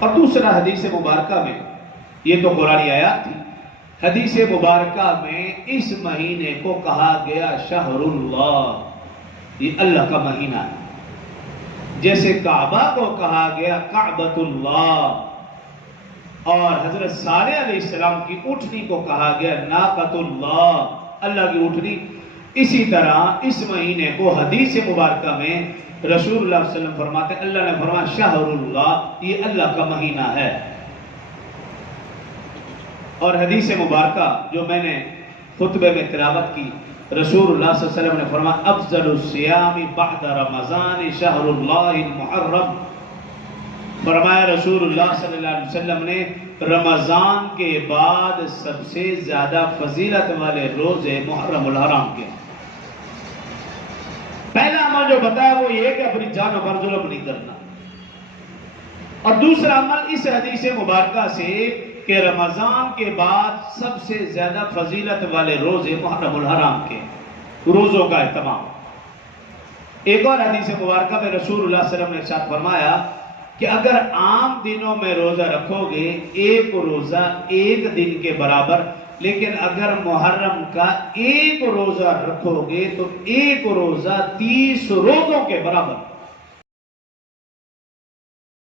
اور دوسرا حدیث مبارکہ میں، یہ تو قرآنی آیات تھی، حدیث مبارکہ میں اس مہینے کو کہا گیا شہر اللہ، یہ اللہ کا مہینہ ہے، جیسے کعبہ کو کہا گیا کعبۃ اللہ، اور حضرت صالح علیہ السلام کی اونٹنی کو کہا گیا ناقۃ اللہ، اللہ کی اونٹنی۔ اسی طرح اس مہینے کو حدیث مبارکہ میں رسول اللہ صلی اللہ علیہ وسلم فرماتے ہیں، اللہ نے فرمایا شہر اللہ، یہ اللہ کا مہینہ ہے۔ اور حدیث مبارکہ جو میں نے خطبے میں تلاوت کی، رسول اللہ صلی اللہ علیہ وسلم نے فرمایا افضل الصیام بعد رمضان شہر اللہ المحرم، فرمایا رسول اللہ صلی اللہ علیہ وسلم نے رمضان کے بعد سب سے زیادہ فضیلت والے روزے محرم الحرام کے۔ پہلا عمل جو بتایا وہ یہ کہ اپنی جان پر ظلم نہیں کرنا، اور دوسرا عمل اس حدیث مبارکہ سے کہ رمضان کے بعد سب سے زیادہ فضیلت والے روزے محرم الحرام کے روزوں کا اہتمام۔ ایک اور حدیث مبارکہ میں رسول اللہ صلی اللہ علیہ وسلم نے ارشاد فرمایا کہ اگر عام دنوں میں روزہ رکھو گے ایک روزہ ایک دن کے برابر، لیکن اگر محرم کا ایک روزہ رکھو گے تو ایک روزہ 30 روزوں کے برابر۔